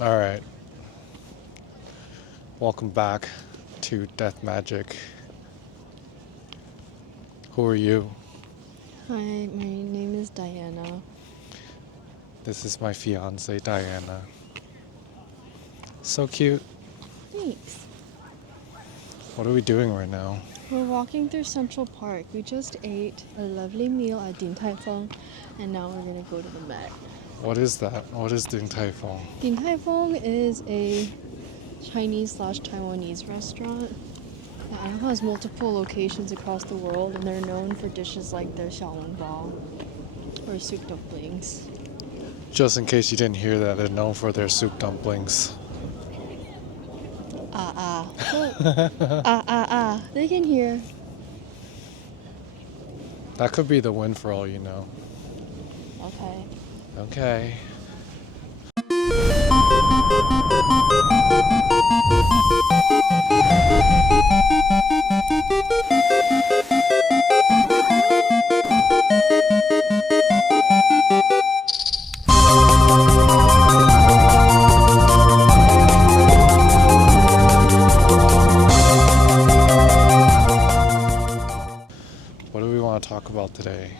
Alright, welcome back to Death Magic. Who are you? Hi, my name is Diana. This is my fiance, Diana. So cute. Thanks. What are we doing right now? We're walking through Central Park. We just ate a lovely meal at Din Tai Fung, and now we're gonna go to the Met. What is that? What is Din Tai Fung? Din Tai Fung is a Chinese/Taiwanese restaurant that has multiple locations across the world, and they're known for dishes like their xiaolongbao or soup dumplings. Just in case you didn't hear that, they're known for their soup dumplings. They can hear. That could be the win for all you know. Okay. Okay. What do we want to talk about today?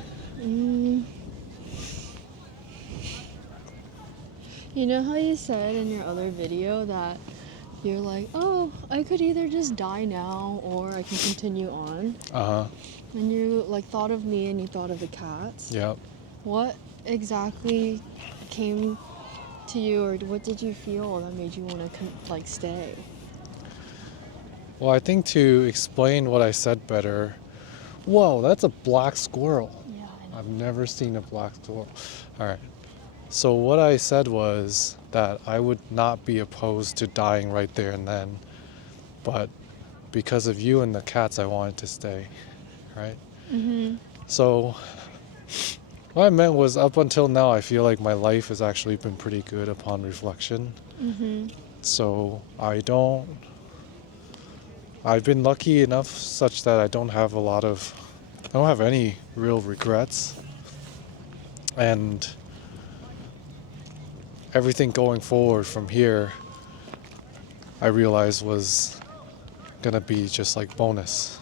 You know how you said in your other video that you're like, oh, I could either just die now or I can continue on. Uh-huh. And you like thought of me and you thought of the cats. Yep. What exactly came to you, or what did you feel that made you want to stay? Well, I think to explain what I said better. Whoa, that's a black squirrel. Yeah, I know. I've never seen a black squirrel. All right. So what I said was that I would not be opposed to dying right there and then, but because of you and the cats, I wanted to stay, right? Mm-hmm. So what I meant was up until now, I feel like my life has actually been pretty good upon reflection. Mm-hmm. So I've been lucky enough such that I don't have any real regrets. And everything going forward from here, I realized was gonna be just like bonus,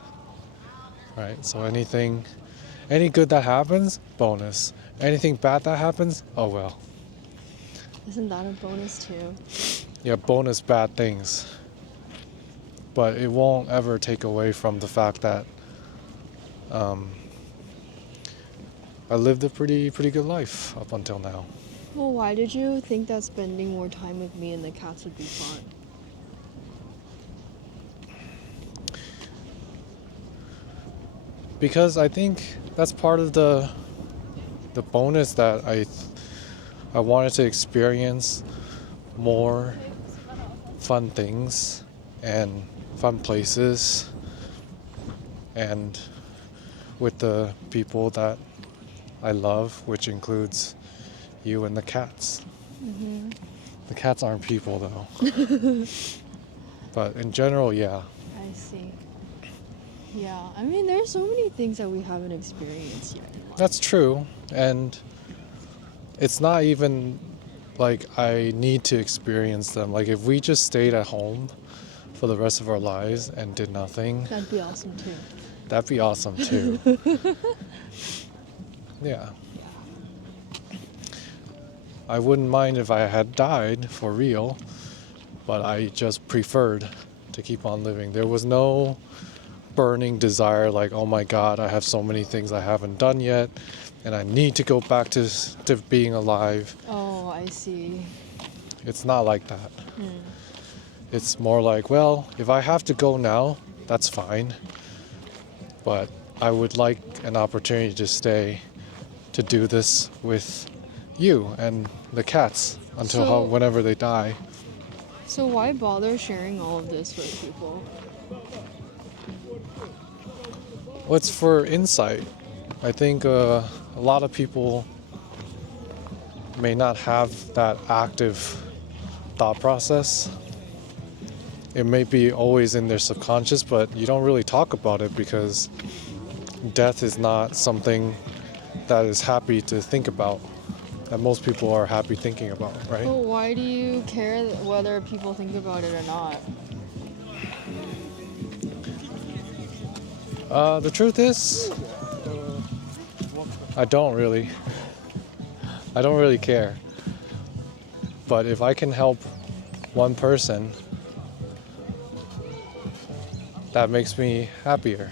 right? So any good that happens, bonus. Anything bad that happens, oh well. Isn't that a bonus too? Yeah, bonus bad things. But it won't ever take away from the fact that I lived a pretty good life up until now. Well, why did you think that spending more time with me and the cats would be fun? Because I think that's part of the bonus that I wanted to experience more fun things and fun places and with the people that I love, which includes you and the cats. Mm-hmm. The cats aren't people though. But in general, yeah. I see. Yeah, I mean, there's so many things that we haven't experienced yet. That's true. And it's not even like I need to experience them. Like if we just stayed at home for the rest of our lives and did nothing, That'd be awesome too. that'd be awesome too. Yeah. I wouldn't mind if I had died for real, but I just preferred to keep on living. There was no burning desire like, oh my God, I have so many things I haven't done yet, and I need to go back to being alive. Oh, I see. It's not like that. It's more like, well, if I have to go now, that's fine. But I would like an opportunity to stay to do this with you and the cats until whenever they die. So why bother sharing all of this with people? Well, it's for insight. I think a lot of people may not have that active thought process. It may be always in their subconscious, but you don't really talk about it because death is not something that is happy to think about. that most people are happy thinking about, right? But why do you care whether people think about it or not? The truth is, I don't really. I don't really care. But if I can help one person, that makes me happier.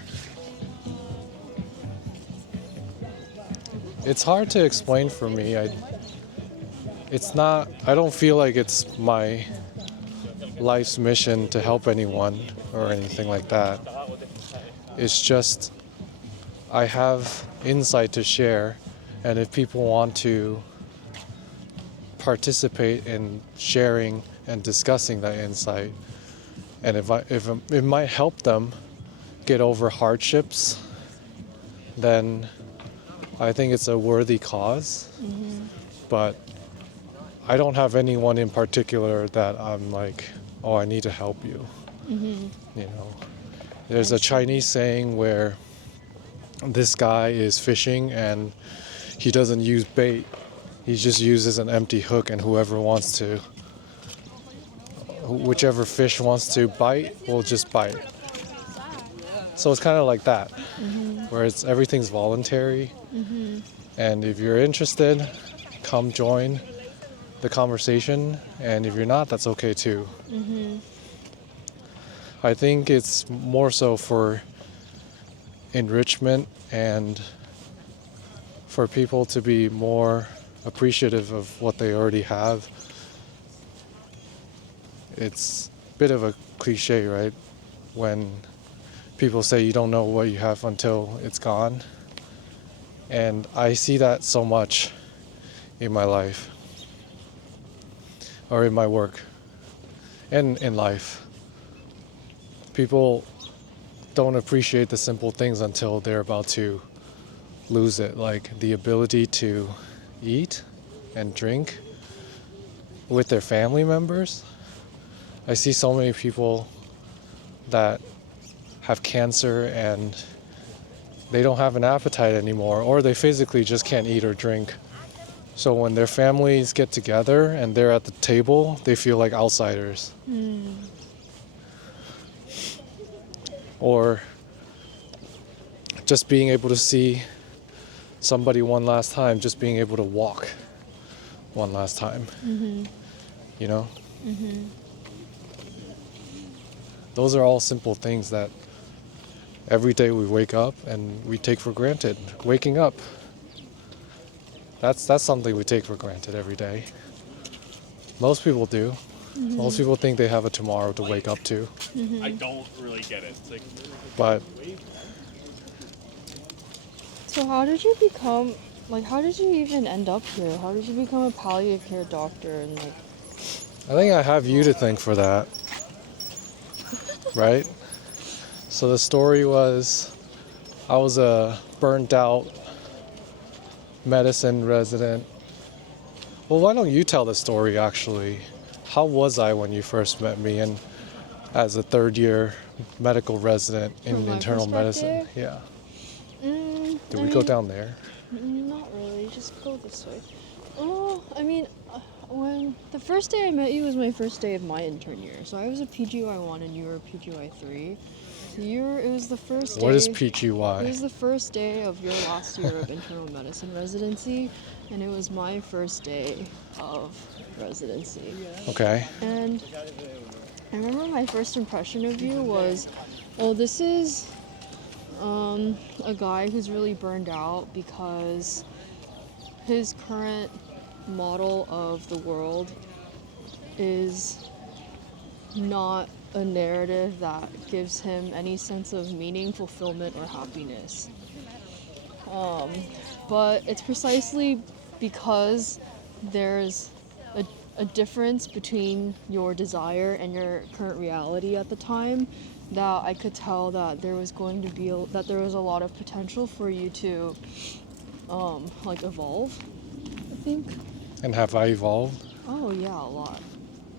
It's hard to explain for me. I don't feel like it's my life's mission to help anyone or anything like that. It's just I have insight to share, and if people want to participate in sharing and discussing that insight, and if it might help them get over hardships, then I think it's a worthy cause. But I don't have anyone in particular that I'm like, oh, I need to help you. You know, there's a Chinese saying where this guy is fishing and he doesn't use bait. He just uses an empty hook, and whichever fish wants to bite will just bite. So it's kind of like that, where everything's voluntary. And if you're interested, come join the conversation. And if you're not, that's okay too. I think it's more so for enrichment and for people to be more appreciative of what they already have. It's a bit of a cliche, right? When people say you don't know what you have until it's gone. And I see that so much in my life, or in my work, and in life. People don't appreciate the simple things until they're about to lose it, like the ability to eat and drink with their family members. I see so many people that have cancer and they don't have an appetite anymore, or they physically just can't eat or drink. So when their families get together and they're at the table, they feel like outsiders. Or just being able to see somebody one last time, just being able to walk one last time. You know? Those are all simple things that every day we wake up and we take for granted. Waking up, that's something we take for granted every day. Most people do. Most people think they have a tomorrow to wake up to. I don't really get it. It's like, But So how did you even end up here? How did you become a palliative care doctor and like? I think I have you to thank for that. Right? So the story was, I was a burnt out medicine resident. Well, why don't you tell the story actually? How was I when you first met me, and as a third year medical resident in From my internal medicine? perspective? Yeah. Do we go down there? Not really. Just go this way. Oh, I mean, when the first day I met you was my first day of my intern year. So I was a PGY1 and you were a PGY3. So it was the first day. What is It PGY? was the first day of your last year of internal medicine residency, and it was my first day of residency. Okay. And I remember my first impression of you was, oh, this is a guy who's really burned out because his current model of the world is not a narrative that gives him any sense of meaning, fulfillment, or happiness. But it's precisely because there's a difference between your desire and your current reality at the time that I could tell that there was a lot of potential for you to evolve, I think. And have I evolved? Oh yeah, a lot.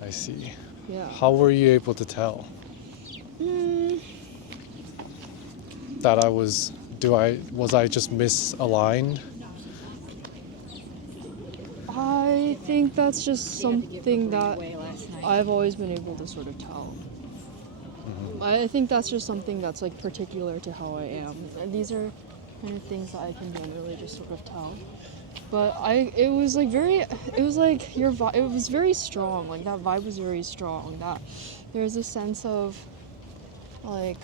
I see. Yeah. How were you able to tell that was I just misaligned? think that's just something that I've always been able to sort of tell. I think that's just something that's like particular to how I am. And these are kind of things that I can generally just sort of tell. But it was like your vibe, it was very strong. Like that vibe was very strong. That there was a sense of like,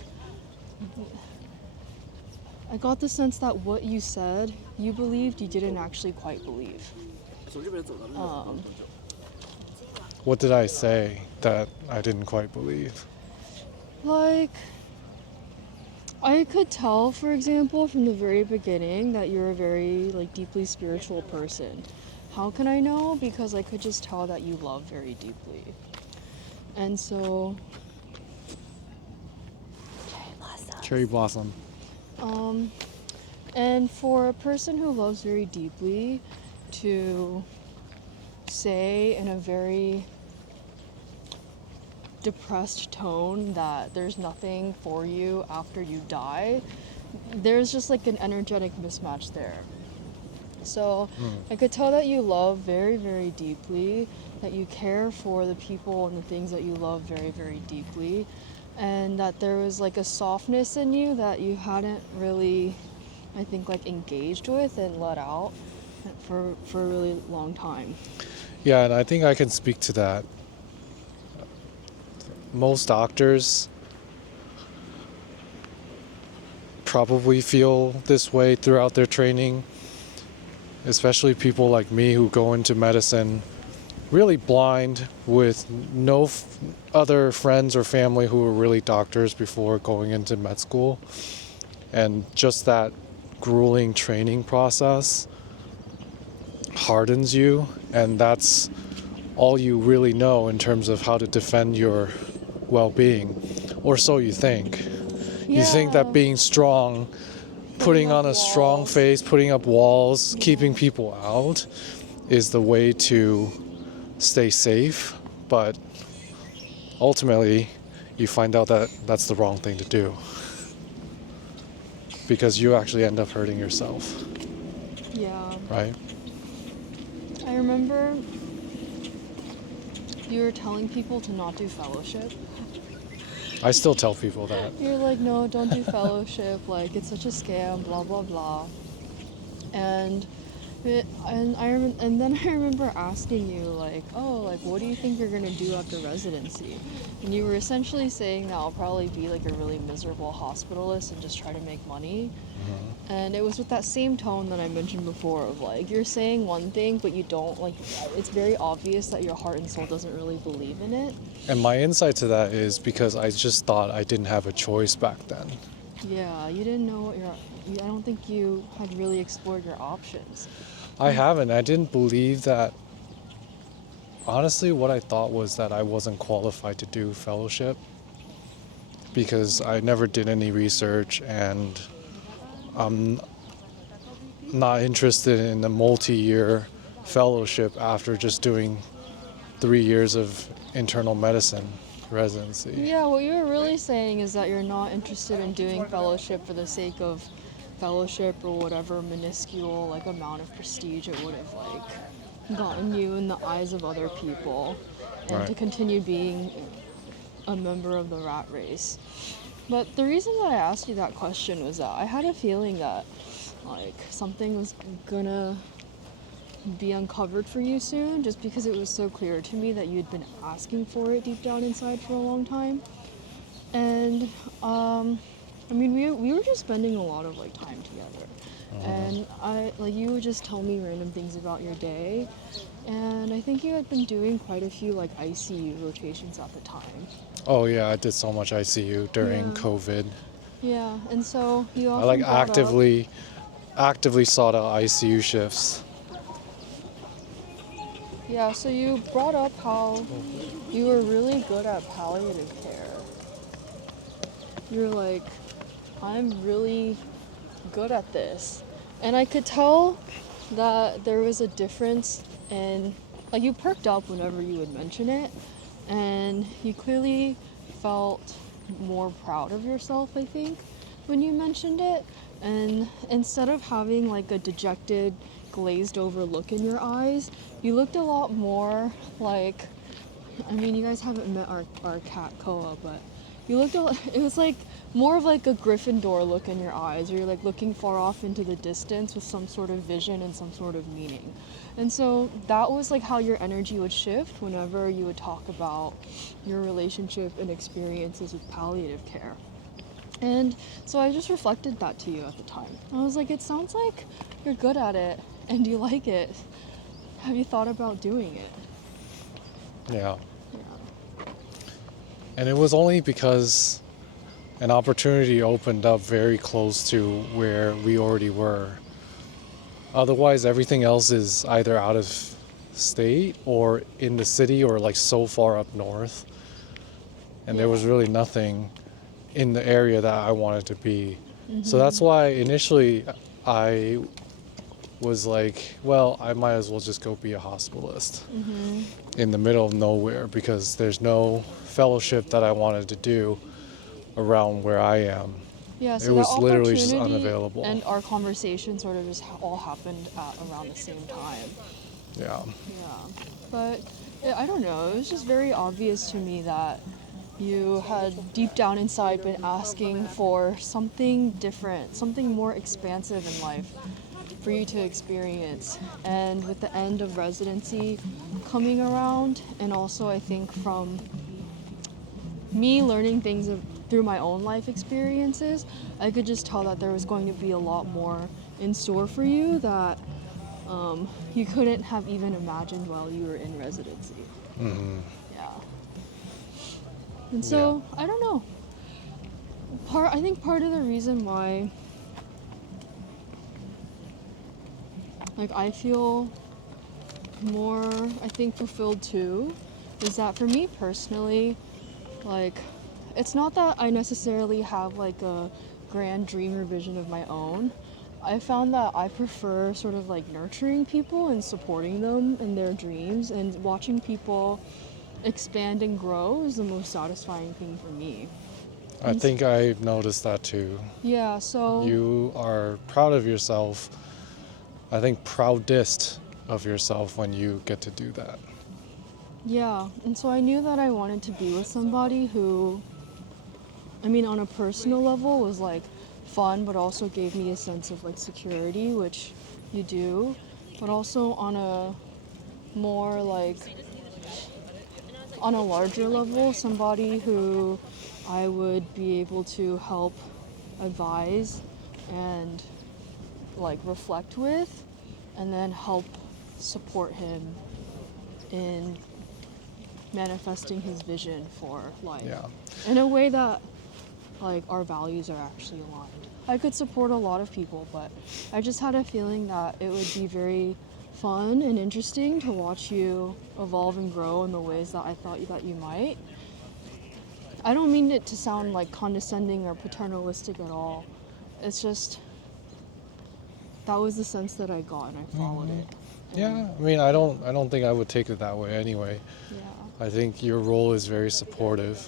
I got the sense that what you said, you believed, you didn't actually quite believe. What did I say that I didn't quite believe? Like, I could tell, for example, from the very beginning that you're a very like deeply spiritual person. How can I know? Because I could just tell that you love very deeply. And so, Cherry blossom. and for a person who loves very deeply to say in a very depressed tone that there's nothing for you after you die, there's just like an energetic mismatch there. So I could tell that you love very, very deeply, that you care for the people and the things that you love very, very deeply, and that there was like a softness in you that you hadn't really, I think, like engaged with and let out for a really long time. Yeah, and I think I can speak to that. Most doctors probably feel this way throughout their training, especially people like me who go into medicine really blind with no other friends or family who were really doctors before going into med school. And just that grueling training process hardens you, and that's all you really know in terms of how to defend your well-being, or so you think. You think that being strong, putting on a strong face, putting up walls, keeping people out is the way to stay safe, but ultimately you find out that that's the wrong thing to do, because you actually end up hurting yourself. Yeah. Right? I remember you were telling people to not do fellowship. I still tell people that. You're like, no, don't do fellowship. Like, it's such a scam. Blah blah blah. And and then I remember asking you like, oh, like what do you think you're gonna do after residency? And you were essentially saying that I'll probably be like a really miserable hospitalist and just try to make money. And it was with that same tone that I mentioned before of like, you're saying one thing, but you don't, like, it's very obvious that your heart and soul doesn't really believe in it. And my insight to that is because I just thought I didn't have a choice back then. Yeah, you didn't know what I don't think you had really explored your options. I haven't. I didn't believe that. Honestly, what I thought was that I wasn't qualified to do fellowship because I never did any research, and I'm not interested in a multi-year fellowship after just doing 3 years of internal medicine residency. Yeah, what you're really saying is that you're not interested in doing fellowship for the sake of fellowship or whatever minuscule like amount of prestige it would have like gotten you in the eyes of other people, and to Right. continue being a member of the rat race. But the reason that I asked you that question was that I had a feeling that like something was gonna be uncovered for you soon, just because it was so clear to me that you'd been asking for it deep down inside for a long time. And I mean, we were just spending a lot of like time together, and I like you would just tell me random things about your day, and I think you had been doing quite a few like ICU rotations at the time. Oh yeah, I did so much ICU during Yeah. COVID. Yeah, and so you I often like brought up, actively sought out ICU shifts. yeah, so you brought up how you were really good at palliative care. You're like, I'm really good at this. And I could tell that there was a difference in, like, you perked up whenever you would mention it, and you clearly felt more proud of yourself, I think, when you mentioned it. And instead of having like a dejected, glazed over look in your eyes. You looked a lot more like, I mean, you guys haven't met our cat Koa, but you looked it was like more of like a Gryffindor look in your eyes, where you're like looking far off into the distance with some sort of vision and some sort of meaning. And so that was like how your energy would shift whenever you would talk about your relationship and experiences with palliative care. And so I just reflected that to you at the time. I was like, it sounds like you're good at it and you like it. Have you thought about doing it? Yeah. Yeah. And it was only because an opportunity opened up very close to where we already were. Otherwise, everything else is either out of state or in the city or like so far up north. And there was really nothing in the area that I wanted to be. So that's why initially I was like, well, I might as well just go be a hospitalist in the middle of nowhere, because there's no fellowship that I wanted to do around where I am. Yeah, so It was that literally just opportunity unavailable. and our conversation sort of just all happened at around the same time. Yeah. Yeah, but I don't know, it was just very obvious to me that you had deep down inside been asking for something different, something more expansive in life for you to experience. And with the end of residency coming around, and also I think from me learning things through my own life experiences, I could just tell that there was going to be a lot more in store for you that you couldn't have even imagined while you were in residency. Yeah. And so, I don't know. I think part of the reason why like I feel more, I think, fulfilled too, is that for me personally, like, it's not that I necessarily have like a grand dream or vision of my own. I found that I prefer sort of like nurturing people and supporting them in their dreams, and watching people expand and grow is the most satisfying thing for me. I think I've noticed that too. Yeah, so You are proud of yourself. I think proudest of yourself when you get to do that. yeah, and so I knew that I wanted to be with somebody who, I mean, on a personal level was like fun, but also gave me a sense of like security, which you do, but also on a more like, on a larger level, somebody who I would be able to help advise and like reflect with, and then help support him in manifesting his vision for life Yeah. in a way that like our values are actually aligned. I could support a lot of people, but I just had a feeling that it would be very fun and interesting to watch you evolve and grow in the ways that I thought that you might. I don't mean it to sound like condescending or paternalistic at all. It's just that was the sense that I got, and I followed it. Yeah, I mean, I don't think I would take it that way anyway. Yeah. I think your role is very supportive,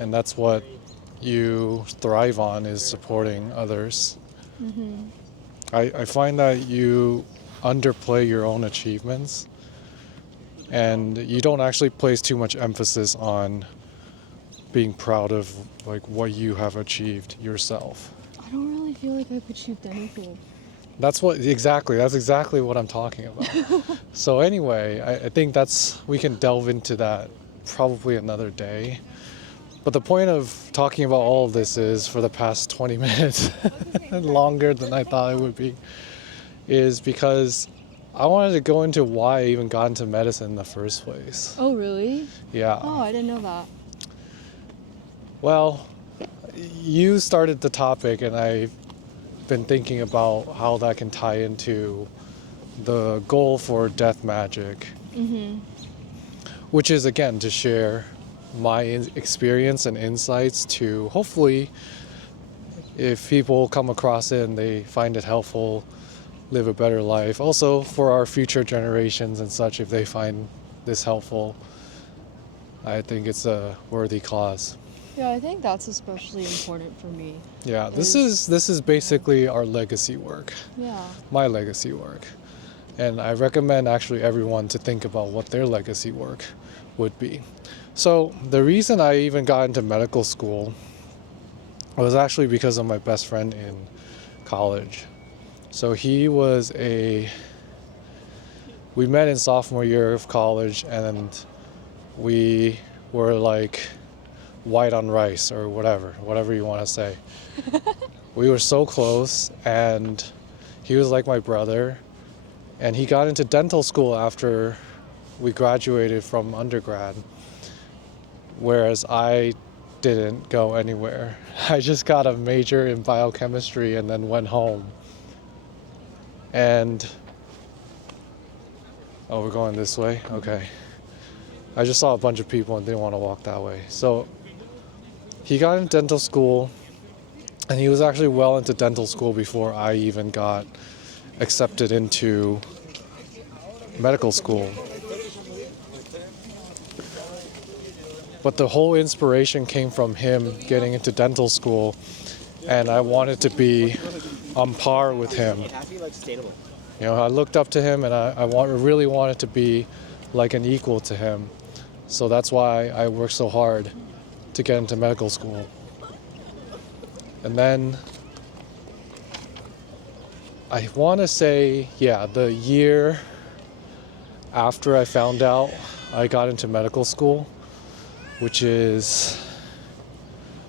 and that's what you thrive on, is supporting others. I find that you underplay your own achievements, and you don't actually place too much emphasis on being proud of like what you have achieved yourself. I don't really feel like I've achieved anything. That's exactly what I'm talking about. So anyway, I think we can delve into that probably another day. But the point of talking about all of this is, for the past 20 minutes, longer than I thought it would be, is because I wanted to go into why I even got into medicine in the first place. Oh, really? Yeah. Oh, I didn't know that. Well, you started the topic, and I've been thinking about how that can tie into the goal for Death Magic, which is, again, to share my experience and insights to, hopefully, if people come across it and they find it helpful, live a better life. Also for our future generations and such, if they find this helpful, I think it's a worthy cause. Yeah, I think that's especially important for me. Yeah, this is basically our legacy work, Yeah. my legacy work. And I recommend actually everyone to think about what their legacy work would be. So the reason I even got into medical school was actually because of my best friend in college. So we met in sophomore year of college, and we were like white on rice or whatever you want to say. We were so close, and he was like my brother, and he got into dental school after we graduated from undergrad, whereas I didn't go anywhere. I just got a major in biochemistry and then went home. And we're going this way? Okay. I just saw a bunch of people and didn't want to walk that way. So he got into dental school, and he was actually well into dental school before I even got accepted into medical school. But the whole inspiration came from him getting into dental school, and I wanted to be on par with him. You know, I looked up to him, and I really wanted to be like an equal to him. So that's why I worked so hard to get into medical school. And then I want to say, the year after I found out I got into medical school, which is,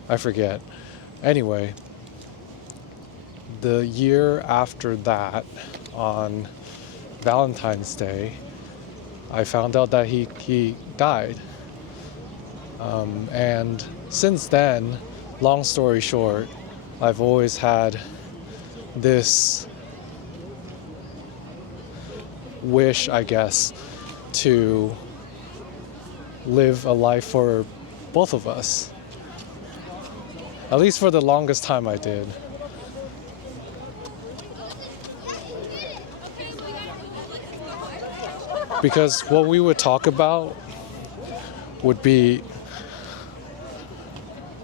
I forget. Anyway, the year after that, on Valentine's Day, I found out that he died. And since then, long story short, I've always had this wish, I guess, to live a life for both of us. At least for the longest time I did. Because what we would talk about would be,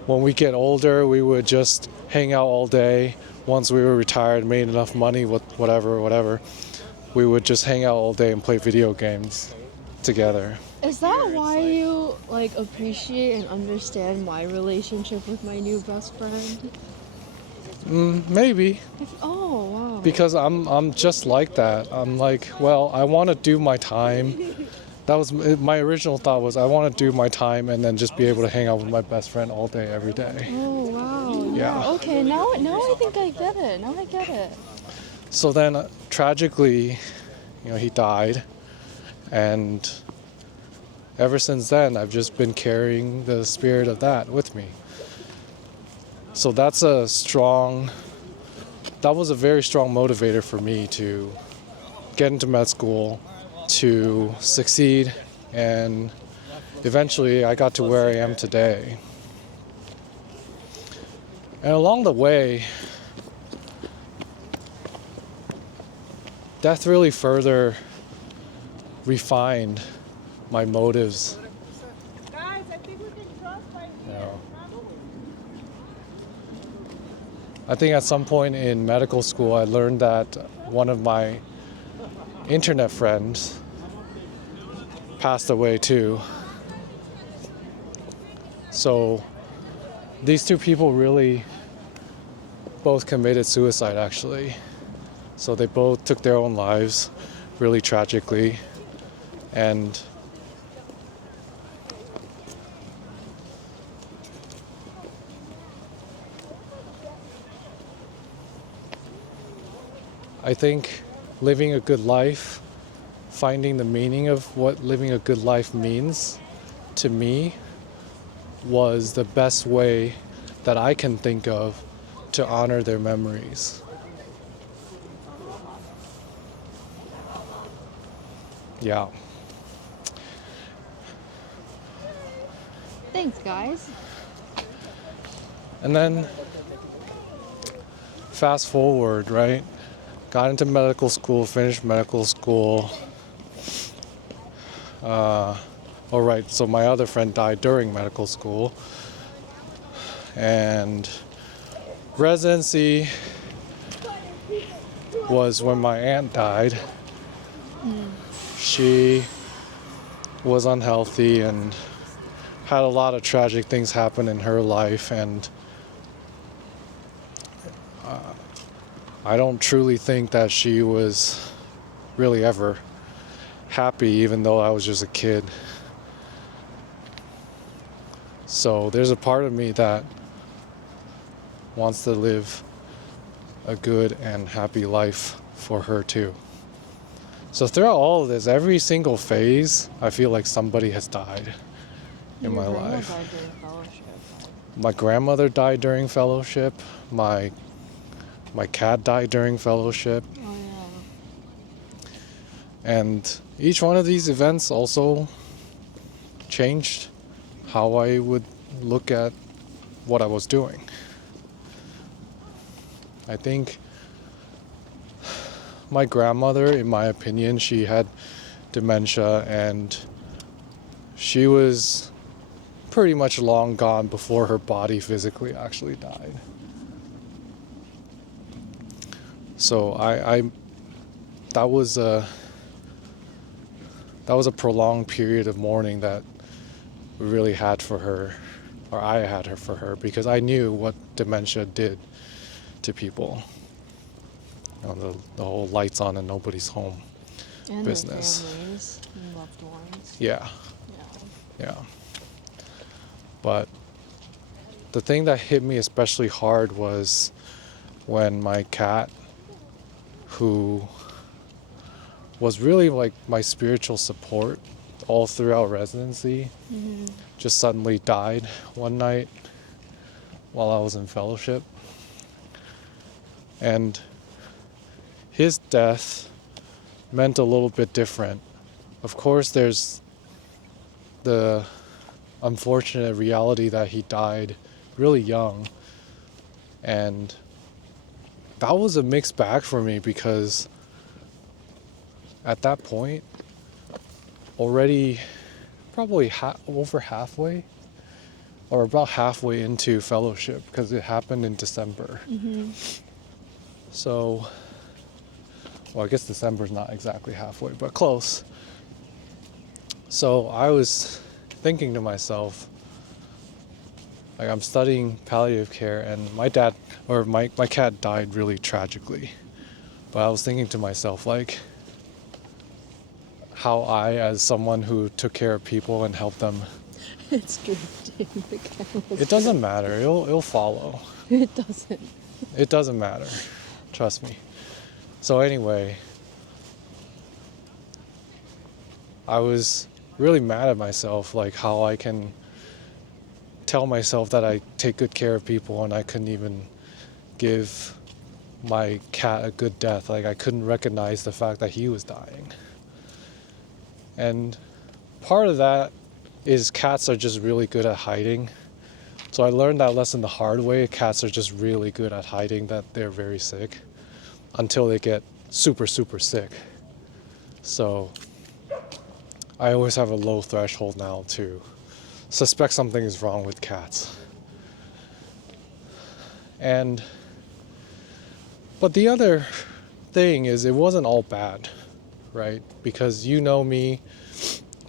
when we get older, we would just hang out all day. Once we were retired, made enough money, whatever, we would just hang out all day and play video games together. Is that why you like appreciate and understand my relationship with my new best friend? Maybe. Oh, wow. Because I'm just like that. I'm like, well, I want to do my time. That was my original thought, was I want to do my time and then just be able to hang out with my best friend all day, every day. Oh, wow. Yeah. Okay, now I think I get it. Now I get it. So then, tragically, he died, and ever since then, I've just been carrying the spirit of that with me. So that was a very strong motivator for me to get into med school, to succeed, and eventually I got to where I am today. And along the way, death really further refined my motives. Guys, I think we can cross by here. I think at some point in medical school, I learned that one of my internet friends passed away too. So these two people really both committed suicide, actually. So they both took their own lives really tragically. And I think living a good life, finding the meaning of what living a good life means to me, was the best way that I can think of to honor their memories. Yeah. Thanks, guys. And then fast forward, right? Got into medical school, finished medical school. All right, so my other friend died during medical school. And residency was when my aunt died. She was unhealthy and had a lot of tragic things happen in her life, and I don't truly think that she was really ever happy, even though I was just a kid. So there's a part of me that wants to live a good and happy life for her too. So throughout all of this, every single phase, I feel like somebody has died in my life. Died during fellowship. My grandmother died during fellowship. My cat died during fellowship. Oh yeah. And each one of these events also changed how I would look at what I was doing. I think my grandmother, in my opinion, she had dementia, and she was pretty much long gone before her body physically actually died. So that was a prolonged period of mourning that we really had for her, or I had her for her, because I knew what dementia did to people. You know, the whole lights on and nobody's home And business. their families and loved ones. Yeah. Yeah. Yeah. But the thing that hit me especially hard was when my cat, who was really like my spiritual support all throughout residency, just suddenly died one night while I was in fellowship. And his death meant a little bit different. Of course, there's the unfortunate reality that he died really young, and that was a mixed bag for me, because at that point, already probably over halfway, or about halfway into fellowship, because it happened in December. So, well, I guess December's not exactly halfway, but close. So I was thinking to myself, like, I'm studying palliative care, and my cat died really tragically. But I was thinking to myself, like, how I, as someone who took care of people and helped them, It's drifting. The camera's it doesn't matter. It'll follow. It doesn't. It doesn't matter. Trust me. So anyway, I was really mad at myself, like how I can tell myself that I take good care of people and I couldn't even give my cat a good death. Like, I couldn't recognize the fact that he was dying. And part of that is cats are just really good at hiding. So I learned that lesson the hard way. Cats are just really good at hiding that they're very sick until they get super, super sick. So I always have a low threshold now to suspect something is wrong with cats. But the other thing is, it wasn't all bad, right? Because you know me,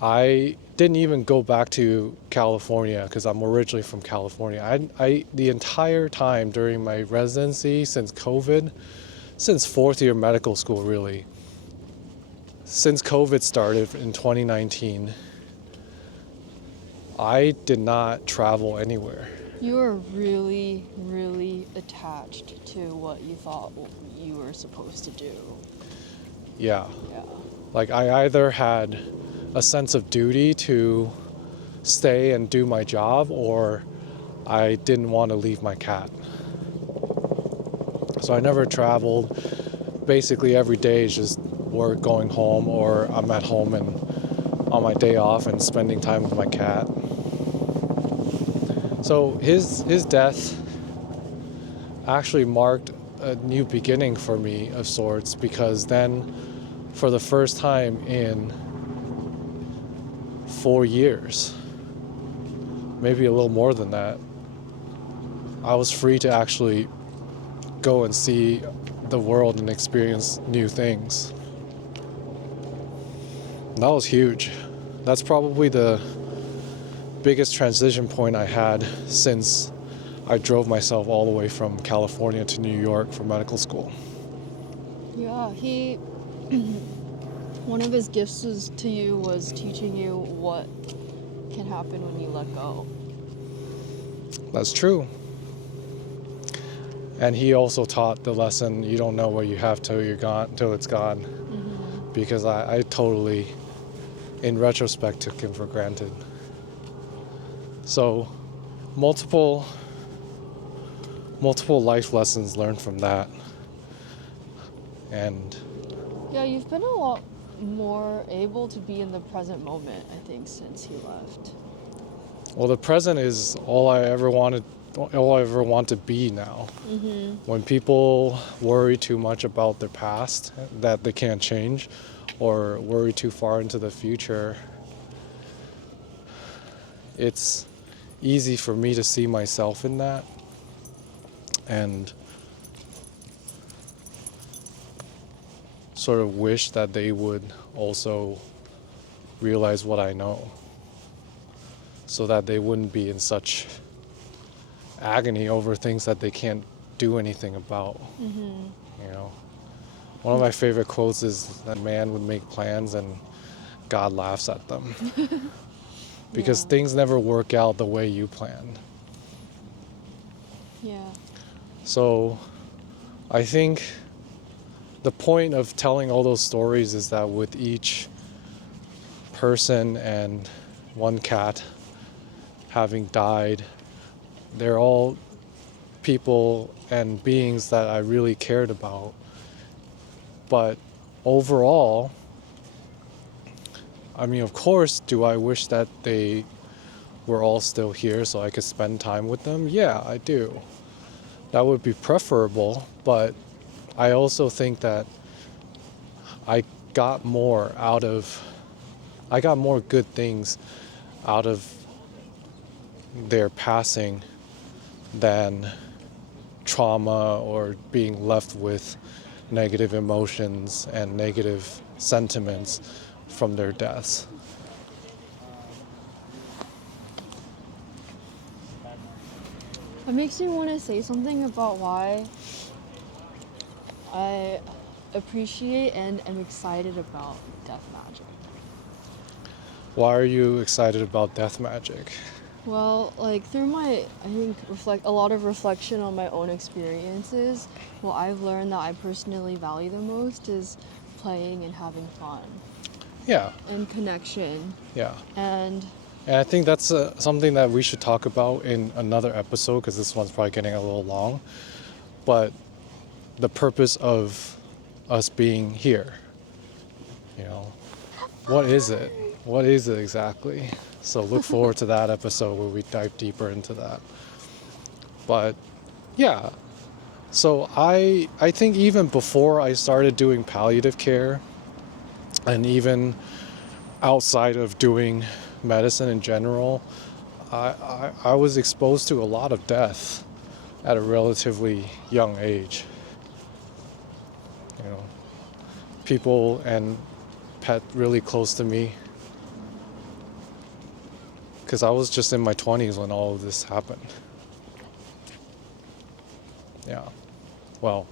I didn't even go back to California because I'm originally from California. I the entire time during my residency, since COVID, since fourth year medical school really, since COVID started in 2019, I did not travel anywhere. You were really, really attached to what you thought you were supposed to do. Yeah. Yeah. Like, I either had a sense of duty to stay and do my job, or I didn't want to leave my cat. So I never traveled. Basically every day is just work, going home, or I'm at home and on my day off and spending time with my cat. So his death actually marked a new beginning for me of sorts, because then for the first time in 4 years, maybe a little more than that, I was free to actually go and see the world and experience new things. That was huge. That's probably the biggest transition point I had since I drove myself all the way from California to New York for medical school. Yeah, he. One of his gifts to you was teaching you what can happen when you let go. That's true. And he also taught the lesson, you don't know what you have till you're gone, till it's gone. Mm-hmm. Because I totally, in retrospect, took him for granted. So, multiple life lessons learned from that. And Yeah, you've been a lot more able to be in the present moment, I think, since he left. well, the present is all I ever want to be now. Mm-hmm. When people worry too much about their past that they can't change, or worry too far into the future, it's easy for me to see myself in that and sort of wish that they would also realize what I know, so that they wouldn't be in such agony over things that they can't do anything about. Mm-hmm. You know, one of my favorite quotes is that man would make plans and God laughs at them. Because Yeah. things never work out the way you planned. Yeah. So I think the point of telling all those stories is that with each person and one cat having died, they're all people and beings that I really cared about. But overall, I mean, of course, do I wish that they were all still here so I could spend time with them? Yeah, I do. That would be preferable, but I also think that I got more good things out of their passing than trauma or being left with negative emotions and negative sentiments from their deaths. It makes me want to say something about why I appreciate and am excited about death magic. Why are you excited about death magic? Well, like through my, I think, a lot of reflection on my own experiences, what I've learned that I personally value the most is playing and having fun Yeah, and connection. yeah. And And I think that's something that we should talk about in another episode, because this one's probably getting a little long. But the purpose of us being here, you know, what is it? What is it exactly? So look forward to that episode where we dive deeper into that. But yeah, so I think even before I started doing palliative care, and even outside of doing medicine in general, I was exposed to a lot of death at a relatively young age. You know, people and pet really close to me, because I was just in my 20s when all of this happened. Yeah. Well,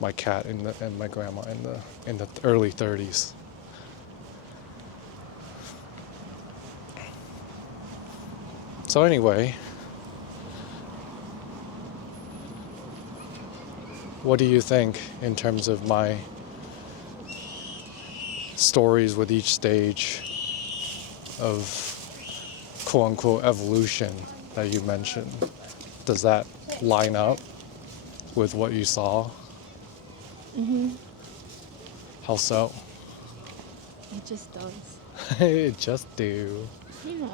my cat and my grandma in the early 30s. So anyway, what do you think in terms of my stories with each stage of quote unquote evolution that you mentioned? Does that line up with what you saw? mm-hmm, How so? it just does. It just do. Yeah.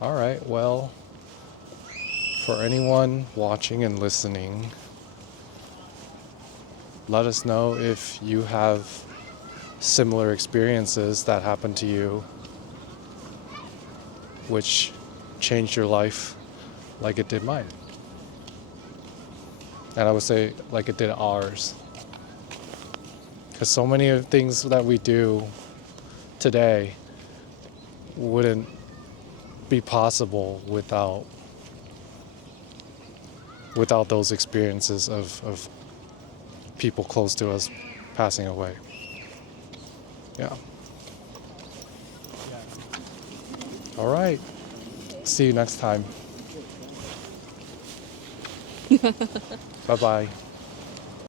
All right, well, for anyone watching and listening, let us know if you have similar experiences that happened to you which changed your life like it did mine. And I would say like it did ours. Because so many of things that we do today wouldn't be possible without those experiences of people close to us passing away. Yeah. All right. See you next time. Bye-bye.